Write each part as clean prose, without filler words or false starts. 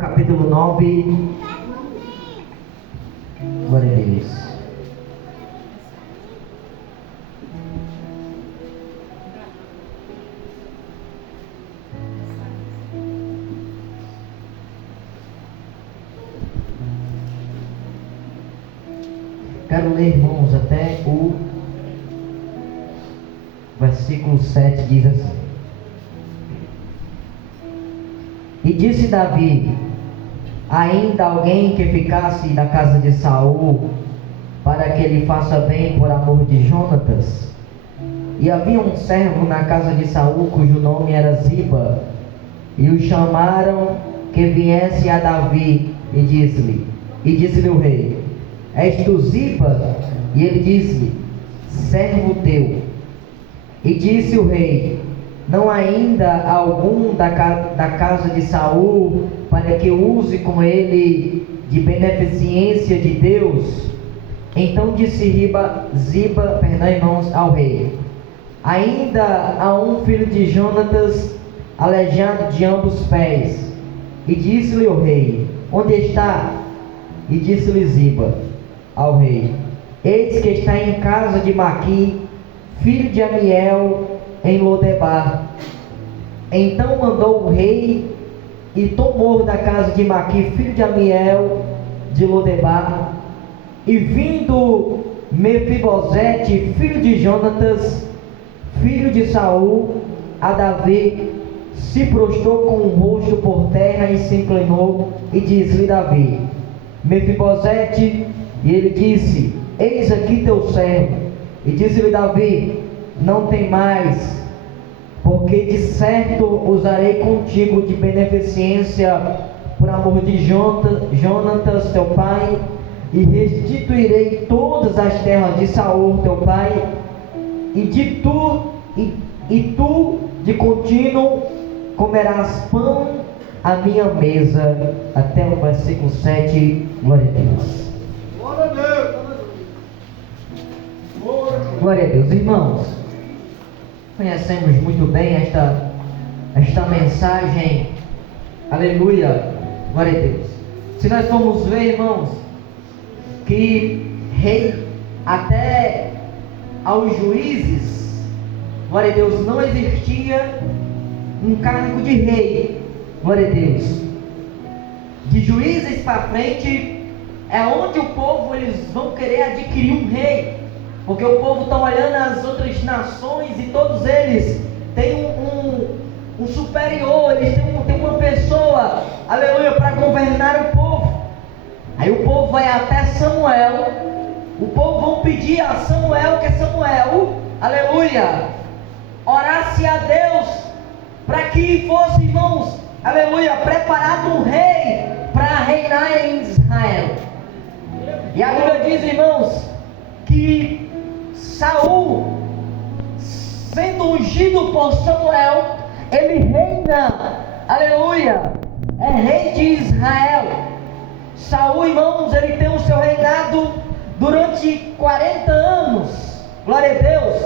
Capítulo 9. Glória a Deus. Quero ler, irmãos, até o versículo 7, diz assim: E disse Davi: ainda alguém que ficasse da casa de Saul, para que ele faça bem por amor de Jonatas. E havia um servo na casa de Saul, cujo nome era Ziba, e o chamaram que viesse a Davi, e disse-lhe o rei: És tu Ziba? E ele disse-lhe: servo teu. E disse o rei: não há ainda algum da casa de Saul, para que use com ele de beneficência de Deus? Então disse Ziba, irmãos, ao rei: ainda há um filho de Jonatas, aleijado de ambos os pés. E disse-lhe o rei: onde está? E disse-lhe Ziba ao rei: eis que está em casa de Maqui, filho de Amiel, em Lodebar. Então mandou o rei e tomou da casa de Maqui, filho de Amiel, de Lodebar. E vindo Mefibosete, filho de Jonatas, filho de Saul, a Davi, se prostrou com o rosto por terra e se inclinou, e disse-lhe Davi: Mefibosete. E ele disse: eis aqui teu servo. E disse-lhe Davi: não tem mais, porque de certo usarei contigo de beneficência por amor de Jonatas teu pai, e restituirei todas as terras de Saul teu pai, e tu de contínuo comerás pão à minha mesa. Até o versículo 7. Glória a Deus. Glória a Deus. Glória a Deus, irmãos. Conhecemos muito bem esta mensagem. Aleluia. Glória a Deus. Se nós formos ver, irmãos, que rei, até aos juízes, glória a Deus, não existia um cargo de rei. Glória a Deus. De juízes para frente é onde o povo eles vão querer adquirir um rei, porque o povo está olhando as outras nações e todos eles têm um superior, eles têm uma pessoa, aleluia, para governar o povo. Aí o povo vai até Samuel, o povo vão pedir a Samuel, que é Samuel, aleluia, orasse a Deus para que fosse, irmãos, aleluia, preparado um rei para reinar em Israel. E a Bíblia diz, irmãos, que Saul, sendo ungido por Samuel, ele reina, aleluia, é rei de Israel. Saul, irmãos, ele tem o seu reinado durante 40 anos, glória a Deus.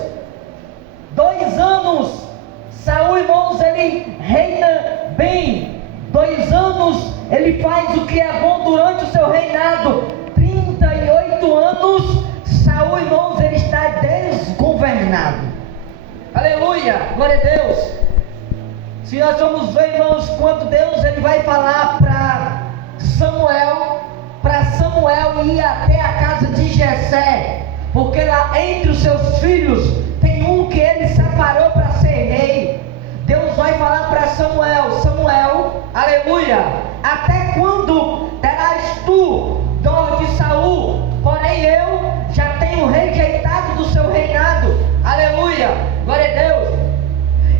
2 anos, Saul, irmãos, ele reina bem. 2 anos, ele faz o que é bom durante o seu reinado. 38 anos, Saul, irmãos, ele está desgovernado. Aleluia, glória a Deus. Se nós vamos ver, irmãos, quando Deus ele vai falar para Samuel ir até a casa de Jessé, porque lá entre os seus filhos tem um que ele separou para ser rei. Deus vai falar para Samuel, aleluia, até quando terás tu dor de Saul? Porém eu já tenho rejeitado do seu reinado. Aleluia, glória a Deus.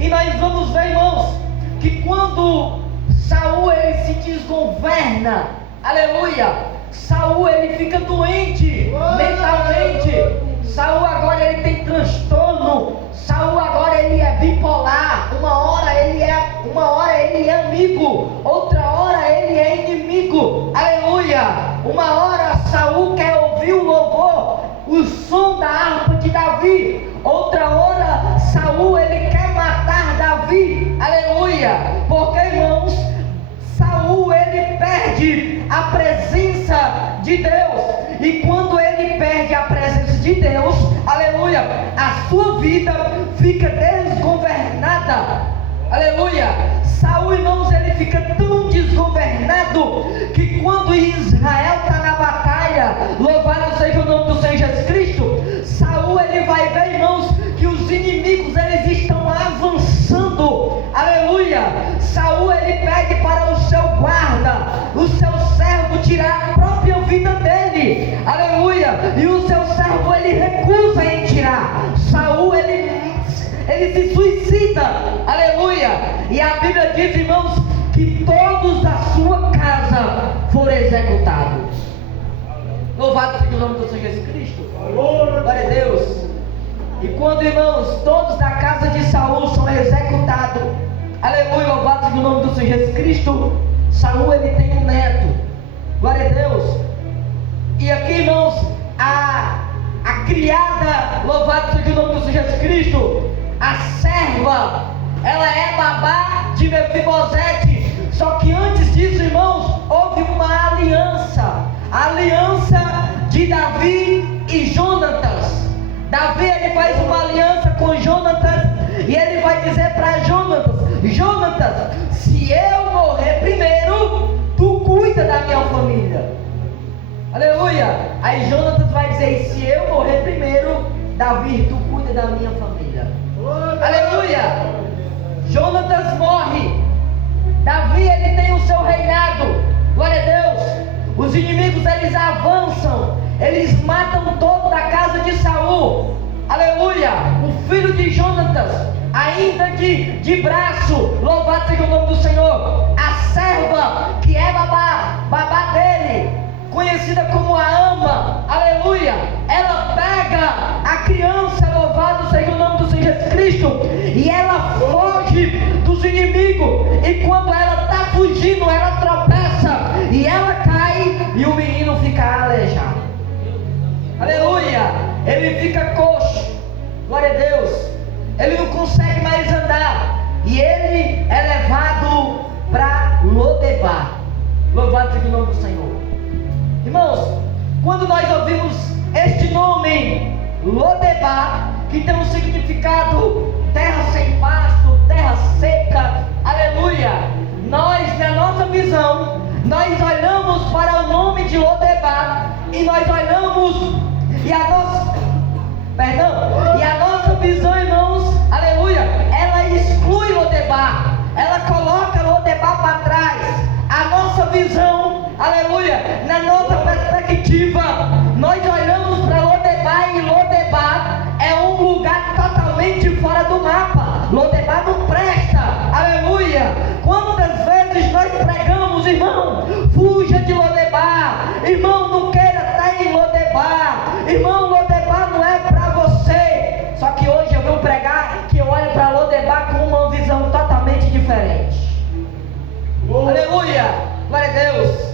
E nós vamos ver, irmãos, que quando Saul ele se desgoverna, aleluia, Saul ele fica doente mentalmente. Saul agora ele tem transtorno. Saul agora ele é bipolar. Uma hora ele é amigo, outra hora ele é inimigo. Aleluia. Uma hora Saul quer ouvir o louvor, o som da harpa de Davi. Outra hora Saul ele quer matar Davi. Aleluia. Porque, irmãos, Saul ele sua vida fica desgovernada. Aleluia. Saul, irmãos, ele fica tão desgovernado que quando Israel está na batalha, louvado seja o nome do Senhor Jesus Cristo, Saul, ele vai ver, irmãos, que os inimigos, eles estão avançando. Aleluia. Saul, ele pede para o seu guarda, o seu servo, tirar a própria vida dele. Aleluia. E o seu servo, ele recusa em tirar. Saul, ele se suicida. Aleluia. E a Bíblia diz, irmãos, que todos da sua casa foram executados. Louvado seja o nome do Senhor Jesus Cristo. Glória a Deus. E quando, irmãos, todos da casa de Saul são executados, aleluia, louvado seja o nome do Senhor Jesus Cristo, Saul, ele tem um neto. Glória a Deus. E aqui, irmãos, a criada, louvado seja o nome do Senhor Jesus Cristo, a serva, ela é babá de Mefibosete. Só que antes disso, irmãos, houve uma aliança, a aliança de Davi e Jonatas. Davi, ele faz uma aliança com Jonatas, e ele vai dizer para Jonatas, se eu morrer primeiro, tu cuida da minha família. Aleluia. Aí Jonatas vai dizer, se eu morrer primeiro, Davi, tu cuida da minha família. Aleluia. Jonatas morre. Davi, ele tem o seu reinado. Glória a Deus. Os inimigos, eles avançam, eles matam toda a casa de Saul. Aleluia. O filho de Jonatas, ainda de braço, louvado seja o nome do Senhor. A serva, que é babá dele, conhecida como a ama, aleluia, ela pega a criança, louvado seja o nome do Senhor Jesus Cristo, e ela foge dos inimigos. E quando ela está fugindo, ela tropeça e ela cai, e o menino fica aleijado. Aleluia. Ele fica coxo. Glória a Deus. Ele não consegue mais andar, e ele é levado para Lodebar. Louvado seja o nome do Senhor. Irmãos, quando nós ouvimos este nome, Lodebar, que tem um significado terra sem pasto, terra seca, aleluia, nós, na nossa visão, nós olhamos para o nome de Lodebar, e nós olhamos, e a nossa visão, irmãos, aleluia, ela exclui Lodebar, ela coloca Lodebar para trás. A nossa visão, aleluia, na nossa perspectiva, nós olhamos para Lodebar, e Lodebar é um lugar totalmente fora do mapa. Lodebar não presta, aleluia. Quantas vezes nós pregamos, irmão, fuja de Lodebar, irmão, não queira estar em Lodebar, irmão, Lodebar não é para você. Só que hoje eu vou pregar que eu olho para Lodebar com uma visão totalmente diferente. Aleluia, glória a Deus.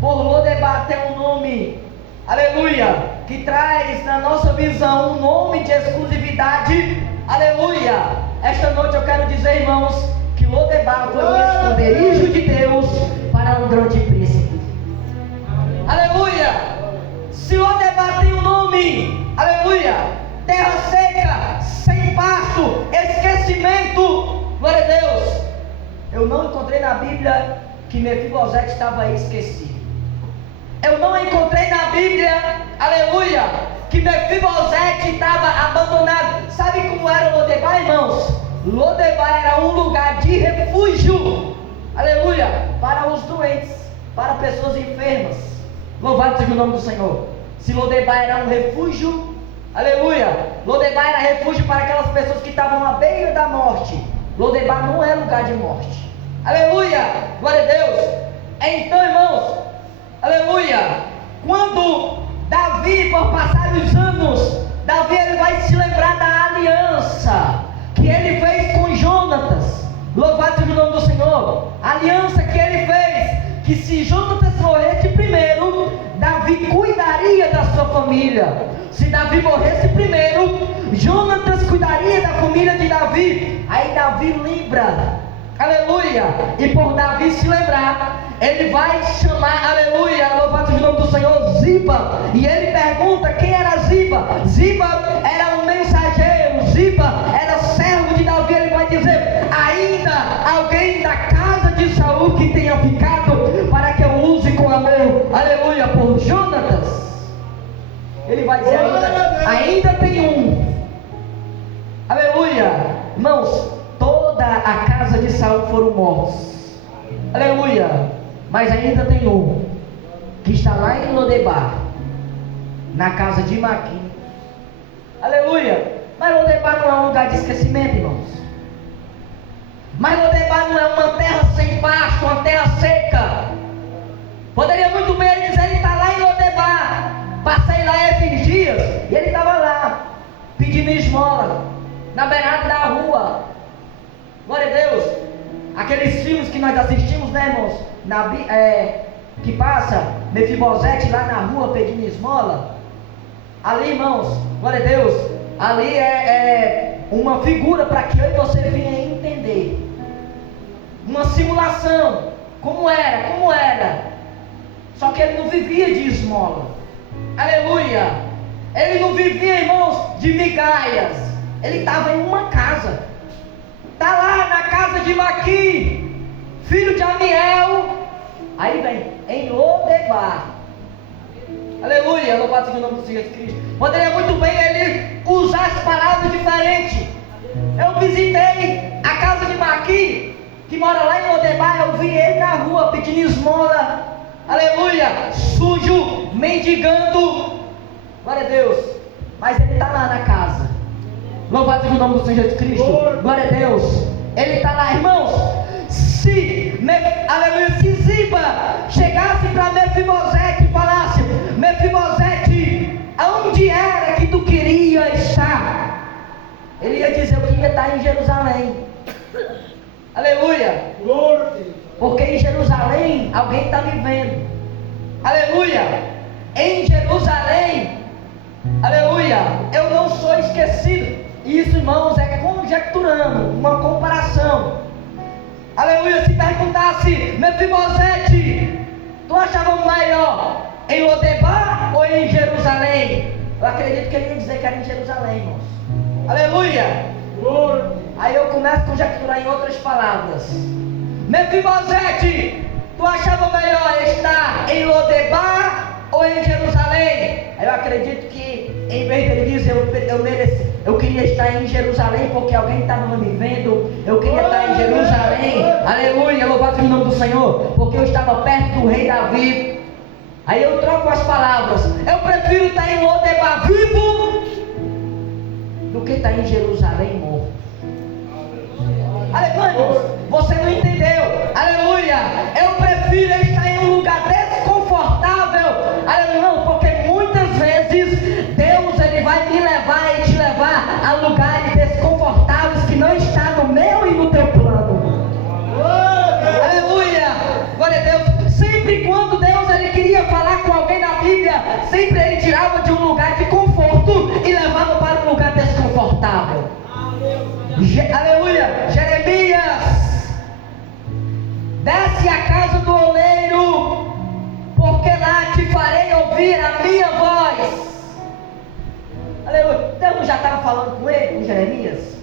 Por Lodebar tem um nome, aleluia, que traz na nossa visão um nome de exclusividade, aleluia. Esta noite eu quero dizer, irmãos, que Lodebar foi um esconderijo de Deus para um grande príncipe. Aleluia. Se Lodebar tem um nome, aleluia, terra seca, sem pasto, esquecimento, glória a Deus. Eu não encontrei na Bíblia que Mefibosete estava aí esquecido. Eu não encontrei na Bíblia, aleluia, que Mefibosete estava abandonado. Sabe como era Lodebar, irmãos? Lodebar era um lugar de refúgio, aleluia, para os doentes, para pessoas enfermas. Louvado seja o nome do Senhor. Se Lodebar era um refúgio, aleluia, Lodebar era refúgio para aquelas pessoas que estavam à beira da morte. Lodebar não é lugar de morte. Aleluia, glória a Deus. Então, irmãos, aleluia, quando Davi, por passar os anos, Davi, ele vai se lembrar da aliança que ele fez com Jonatas. Louvado seja o nome do Senhor. A aliança que ele fez, que se Jonatas morresse primeiro, Davi cuidaria da sua família. Se Davi morresse primeiro, Jonatas cuidaria da família de Davi. Aí Davi lembra, aleluia, e por Davi se lembrar, ele vai chamar, aleluia, louvado seja o nome do Senhor, Ziba. E ele pergunta quem era Ziba. Ziba era um mensageiro, ainda tem um. Aleluia. Irmãos, toda a casa de Saul foram mortos. Aleluia. Mas ainda tem um que está lá em Lodebar, na casa de Maquim. Aleluia. Mas Lodebar não é um lugar de esquecimento, irmãos. Mas Lodebar não é uma terra sem pasto, uma terra seca. Poderia muito bem ele dizer: ele está lá em Lodebar. Passei lá esses dias e ele estava lá, pedindo esmola, na beirada da rua. Glória a Deus. Aqueles filmes que nós assistimos, né, irmãos? Que passa Mefibosete lá na rua pedindo esmola. Ali, irmãos, glória a Deus, ali é uma figura para que eu e você venha entender. Uma simulação. Como era. Só que ele não vivia de esmola. Aleluia. Ele não vivia, irmãos, de migalhas. Ele estava em uma casa. Está lá na casa de Maquim, filho de Amiel. Aí vem, em Lodebar. Aleluia, louvado seja o nome do Senhor Jesus Cristo. Poderia muito bem ele usar as palavras diferentes. Eu visitei a casa de Maquim, que mora lá em Lodebar. Eu vi ele na rua pedindo esmola. Aleluia, sujo, mendigando. Glória a Deus. Mas ele está lá na casa. Louvado seja o nome do Senhor Jesus Cristo. Glória a Deus. Ele está lá, irmãos. Aleluia, se Ziba chegasse para Mefibosete e falasse: Mefibosete, aonde era que tu queria estar? Ele ia dizer: eu queria estar em Jerusalém. Aleluia. Porque em Jerusalém alguém está me vendo. Aleluia. Em Jerusalém, aleluia, eu não sou esquecido. Isso, irmãos, é conjecturando, uma comparação. Aleluia. Se perguntasse: Mefibosete, tu achava melhor em Lodebar ou em Jerusalém? Eu acredito que ele ia dizer que era em Jerusalém, irmãos. Aleluia. Aí eu começo a conjecturar em outras palavras. Mefibosete, tu achava melhor estar em Lodebar ou em Jerusalém? Aí eu acredito que em vez dele dizer eu queria estar em Jerusalém porque alguém estava me vendo, eu queria estar em Jerusalém, aleluia, louvado seja o nome do Senhor, porque eu estava perto do rei Davi. Aí eu troco as palavras: eu prefiro estar em Lodebar vivo do que estar em Jerusalém morto. Aleluia, você não entendeu. Aleluia, eu prefiro estar em um lugar desconfortável. Aleluia, não, porque muitas vezes Deus ele vai me levar e te levar a lugares desconfortáveis que não está no meu e no teu plano. Aleluia, glória a Deus. Sempre quando Deus ele queria falar com alguém na Bíblia, sempre ele tirava de um lugar de conforto e levava para um lugar desconfortável. Aleluia. Jeremias: desce à casa do oleiro, porque lá te farei ouvir a minha voz. Aleluia. Deus já estava falando com ele, com Jeremias.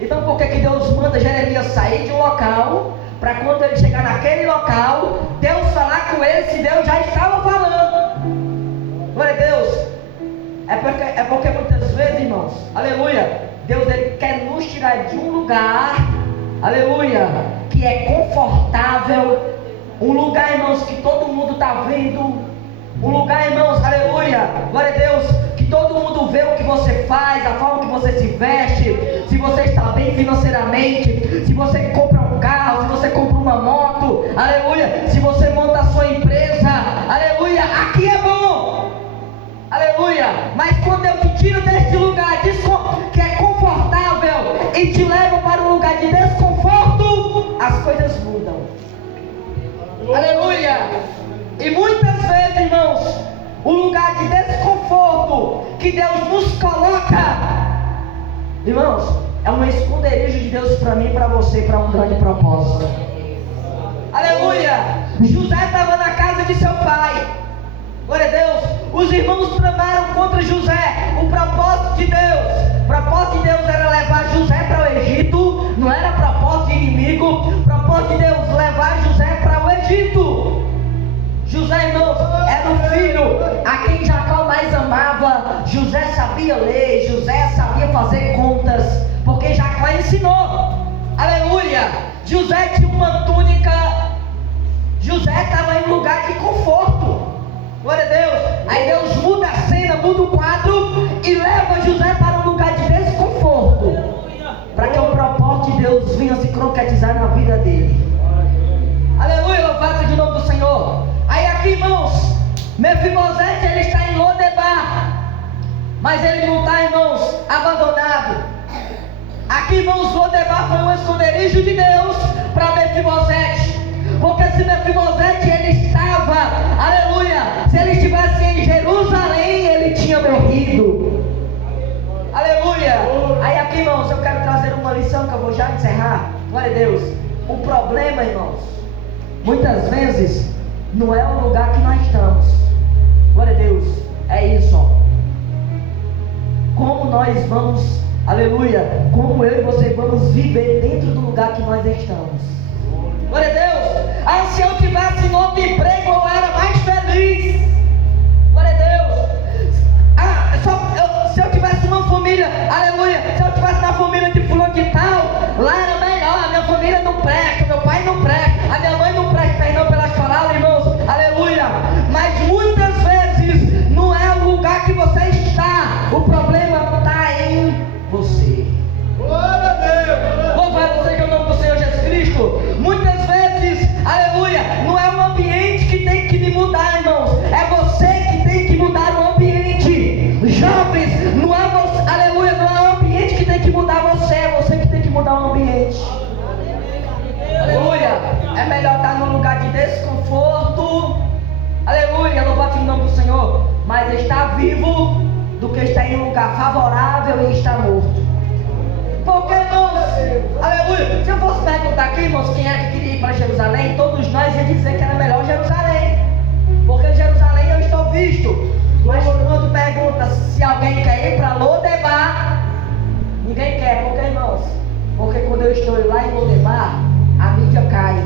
Então por que Deus manda Jeremias sair de um local, para quando ele chegar naquele local, Deus falar com ele, se Deus já estava falando? Glória a Deus. É porque muitas vezes, irmãos, aleluia, Deus ele quer nos tirar de um lugar, aleluia, que é confortável, um lugar, irmãos, que todo mundo está vendo, um lugar, irmãos, aleluia, glória a Deus, que todo mundo vê o que você faz, a forma que você se veste, se você está bem financeiramente, se você compra um carro, se você compra uma moto, aleluia, se você monta a sua empresa, aleluia, aqui é bom, aleluia, mas quando eu te tiro desse lugar que é confortável e te levo para um lugar de desconforto, as coisas mudam. Aleluia. E muitas vezes, irmãos, o lugar de desconforto que Deus nos coloca, irmãos, é um esconderijo de Deus para mim e para você, para um grande propósito. Aleluia. José estava na casa de seu pai. Glória a Deus. Os irmãos tramaram contra José. O propósito de Deus era levar José para o Egito. Não era propósito de inimigo. O propósito de Deus levar José para o Egito. José, irmãos, era o filho a quem Jacó mais amava. José sabia ler, José sabia fazer contas, porque Jacó ensinou. Aleluia! José tinha uma túnica, José estava em um lugar de conforto. Glória a Deus. Aí Deus muda a cena, muda o quadro e leva José para um lugar de desconforto, para que o propósito de Deus venha se concretizar na vida dele. Aleluia, louvado seja o nome do Senhor. Aí aqui, irmãos, Mefibosete, ele está em Lodebar, mas ele não está, irmãos, abandonado. Aqui, irmãos, Lodebar foi um esconderijo de Deus para Mefibosete, porque se Mefibosete ele estava, aleluia, se ele estivesse em Jerusalém, ele tinha morrido. Aleluia. Aí aqui, irmãos, eu quero trazer uma lição que eu vou já encerrar. Glória a Deus. O problema, irmãos, muitas vezes não é o lugar que nós estamos. Glória a Deus. É isso, ó. Como nós vamos, aleluia, como eu e você vamos viver dentro do lugar que nós estamos. Glória a Deus. Ah, se eu tivesse em outro emprego, eu era mais feliz. Glória a Deus. Se eu tivesse uma família, aleluia, se eu tivesse na família de fulano de tal, lá era melhor. A minha família não presta, meu pai não presta, a minha mãe não presta, perdão pelas palavras, irmãos, aleluia. Mas muitas vezes não é o lugar que você está, o problema está em você. Glória a Deus. Louvado seja o nome do Senhor Jesus Cristo. Muitas vezes, aleluia, não é o ambiente que tem que me mudar, irmãos, é você que tem que mudar o ambiente. Jovens, não é você, aleluia, não é o ambiente que tem que mudar você, é você que tem que mudar o ambiente. Aleluia. É melhor estar num lugar de desconforto, aleluia, louvado seja o nome do Senhor, mas estar vivo do que estar em um lugar favorável e estar morto. Porque, irmãos, aleluia, se eu fosse perguntar aqui, irmãos, quem é que queria ir para Jerusalém, todos nós ia dizer que era melhor Jerusalém, porque Jerusalém eu estou visto. Mas quando pergunta se alguém quer ir para Lodebar, ninguém quer. Por que, irmãos? Porque quando eu estou lá em Lodebar, a mídia cai.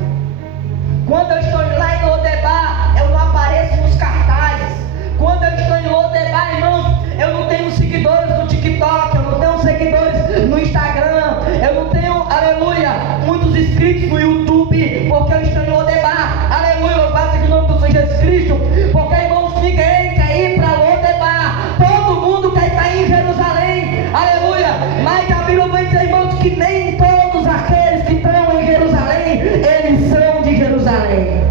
Quando eu estou lá em Lodebar, eu não apareço nos cartazes. Quando eu estou em Lodebar, irmãos, eu não tenho seguidores no TikTok, eu não tenho seguidores no Instagram, eu não tenho, aleluia, muitos inscritos no YouTube, porque eu estou em Lodebar. Aleluia, louvado seja o nome do Senhor Jesus Cristo. Porque, irmãos, ninguém quer ir para Lodebar, todo mundo quer estar em Jerusalém. Aleluia, mas a Bíblia vai dizer, irmãos, que nem todos aqueles que estão em Jerusalém, eles são de Jerusalém.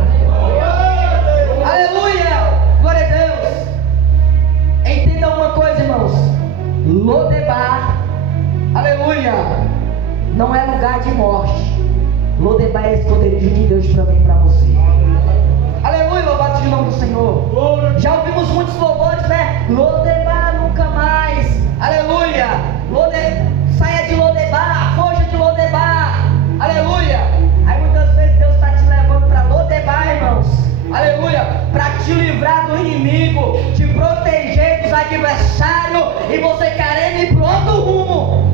Aleluia, glória a Deus. Entenda uma coisa, irmãos, Lodebar, aleluia, não é lugar de morte. Lodebar é esconderijo de Deus para mim e para você. Aleluia, louvado seja o nome do Senhor. Já ouvimos muitos louvores, né? Lodebar nunca mais. Aleluia. Saia de Lodebar, foge de Lodebar. Aleluia. Aí muitas vezes Deus está te levando para Lodebar, irmãos. Aleluia. Para te livrar do inimigo, te proteger dos adversários e você querendo ir para outro rumo.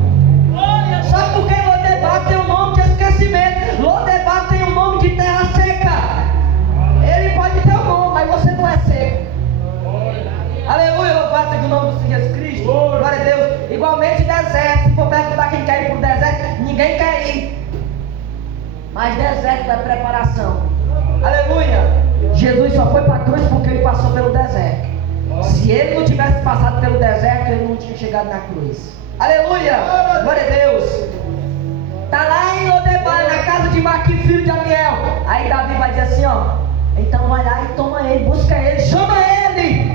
Só porque Lodebar tem um nome de esquecimento. Lodebar tem um nome de terra seca. Ele pode ter o nome, mas você não é seco. Aleluia, louvado seja o nome do Senhor Jesus Cristo. Glória a Deus. Igualmente deserto. Se for perguntar quem quer ir para o deserto, ninguém quer ir. Mas deserto é preparação. Aleluia. Jesus só foi para a cruz porque ele passou pelo deserto. Se ele não tivesse passado pelo deserto, ele não tinha chegado na cruz. Aleluia. Glória a Deus. Está lá em Lodebar, na casa de Maqui, filho de Amiel. Aí Davi vai dizer assim, ó, então vai lá e toma ele, busca ele, chama ele,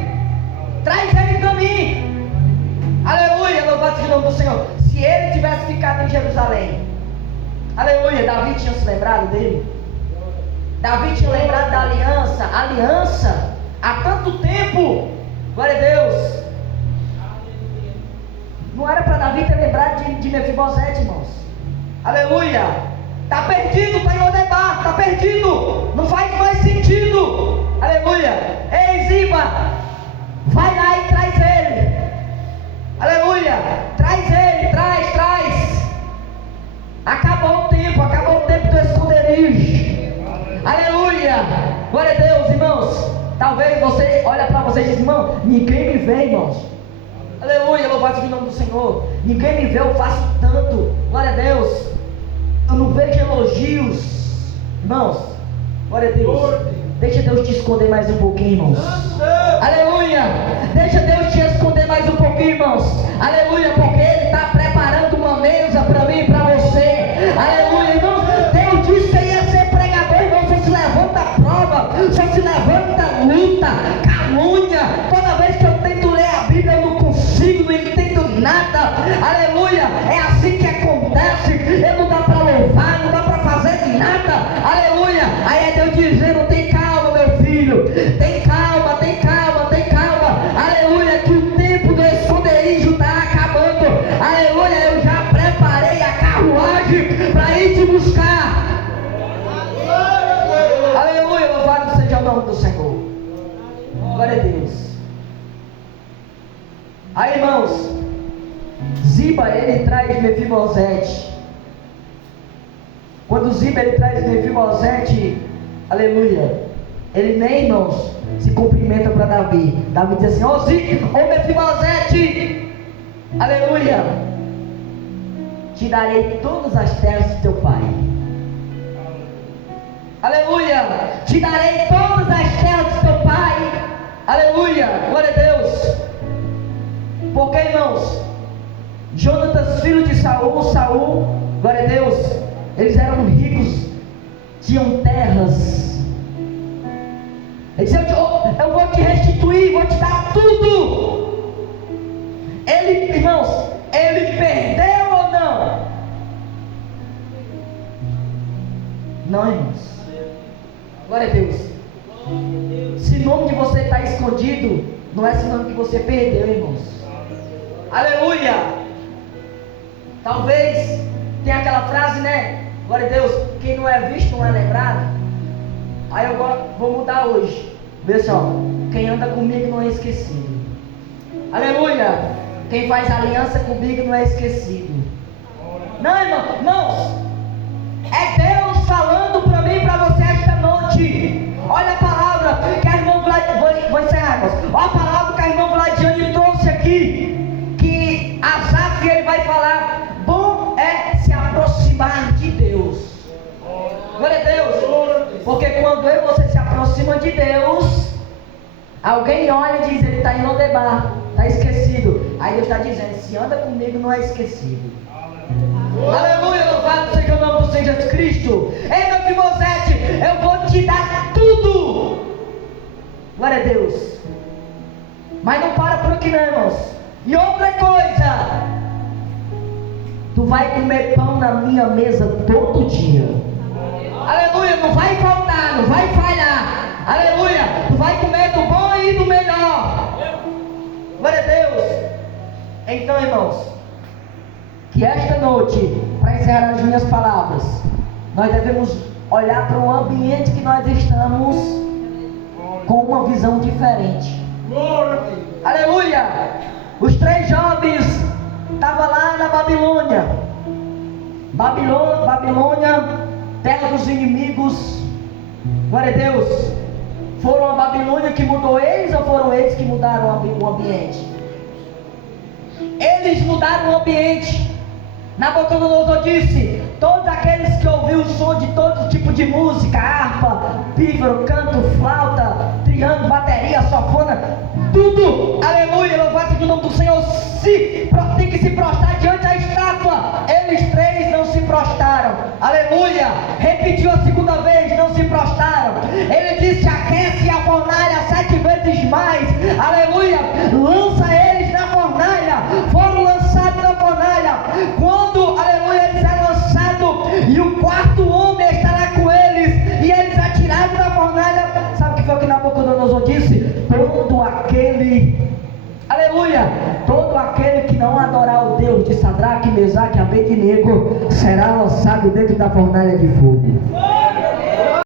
traz ele para mim. Aleluia, louvado seja o nome do Senhor. Se ele tivesse ficado em Jerusalém, aleluia, Davi tinha se lembrado dele. Davi tinha lembrado da aliança, há tanto tempo. Glória a Deus. Não era para Davi ter lembrado de Mefibosete, irmãos. Aleluia. Está perdido, está em Lodebar, está perdido. Não faz mais sentido. Aleluia. Ei, Ziba, vai lá e traz ele. Aleluia. Traz ele, traz. Acabou o tempo do esconderijo. Aleluia. Glória a Deus, irmãos. Talvez você olha para você e diz, irmão, ninguém me vê, irmãos. Aleluia, louvado seja o nome do Senhor. Ninguém me vê, eu faço tanto. Glória a Deus. Eu não vejo elogios. Irmãos, glória a Deus. Deixa Deus te esconder mais um pouquinho, irmãos. Aleluia. Deixa Deus te esconder mais um pouquinho, irmãos. Aleluia, porque Ele está preparando uma mesa para mim e para você. Aleluia, irmãos. Deus disse que ia ser pregador, irmão. Você se levanta a prova, você se levanta a luta, calúnia. Toda vez que eu tento ler a Bíblia, eu não consigo, não entendo nada. Aleluia, é assim que acontece. Não dá para louvar, não dá para fazer nada. Aleluia, aí é Deus dizendo: tem calma, meu filho, tem calma, tem calma, tem calma. Aleluia, que o tempo do esconderijo está acabando. Aleluia, eu já preparei a carruagem para ir te buscar. Aleluia, louvado seja o nome do Senhor. Glória a Deus. Aí, irmãos, Ziba, ele traz Mefibosete. Quando Ziba, ele traz Mefibosete, aleluia, ele nem, irmãos, se cumprimenta para Davi. Davi diz assim: ó Ziba, ó Mefibosete, aleluia, te darei todas as terras de teu pai. Aleluia, te darei todas as terras de teu pai. Aleluia, glória a Deus. Porque, irmãos, Jonatas, filho de Saul, glória a Deus, eles eram ricos, tinham terras. Ele disse: eu vou te restituir, vou te dar tudo. Ele, irmãos, ele perdeu ou não? Não, irmãos. Glória a Deus. Sinônimo de você estar escondido não é sinônimo que você perdeu, irmãos. Aleluia. Talvez tenha aquela frase, né? Glória a Deus, quem não é visto não é lembrado. Aí eu vou mudar hoje. Vê só, quem anda comigo não é esquecido. Aleluia. Quem faz aliança comigo não é esquecido. Não, irmãos, é Deus falando para mim e para você esta noite. Olha a palavra que a irmã Vladiane, vou encerrar, irmãos. Olha a palavra que a irmã Vladiane trouxe aqui, que Asaf, ele vai falar: bom é se aproximar de Deus. Glória a Deus. Porque quando eu e você se aproxima de Deus, alguém olha e diz: ele está em Lodebar, está esquecido. Aí Deus está dizendo: se anda comigo não é esquecido. Aleluia, louvado seja o nome do Senhor Jesus Cristo. Ei, Mefibosete, eu vou te dar tudo. Glória a Deus. Mas não para por aqui não, irmãos. E outra coisa, tu vai comer pão na minha mesa todo dia. Aleluia, não vai faltar, não vai falhar. Aleluia, tu vai comer do bom e do melhor. Glória a Deus. Então, irmãos, que esta noite, para encerrar as minhas palavras, nós devemos olhar para o ambiente que nós estamos com uma visão diferente. Aleluia! Os 3 jovens estavam lá na Babilônia. Babilônia, terra dos inimigos. Glória a Deus. Foram a Babilônia que mudou eles ou foram eles que mudaram o ambiente? Eles mudaram o ambiente. Nabucodonosor disse: todos aqueles que ouviram o som de todo tipo de música, harpa, pífaro, canto, flauta, triângulo, bateria, sanfona, tudo, aleluia, louvado seja o nome do Senhor, tem que se prostrar diante da estátua. Eles 3 não se prostraram, aleluia. Repetiu a segunda vez, não se prostraram. Ele disse: aquece a fornalha 7 vezes mais, aleluia, lança eles na fornalha. Foram lançados na fornalha. Quando, aleluia, eles eram lançados e o 4º homem estará com eles, e eles atiraram da fornalha. Sabe o que foi que Nabucodonosor disse? Todo aquele, aleluia, todo aquele que não adorar o Deus de Sadraque, Mesaque e Abednego será lançado dentro da fornalha de fogo.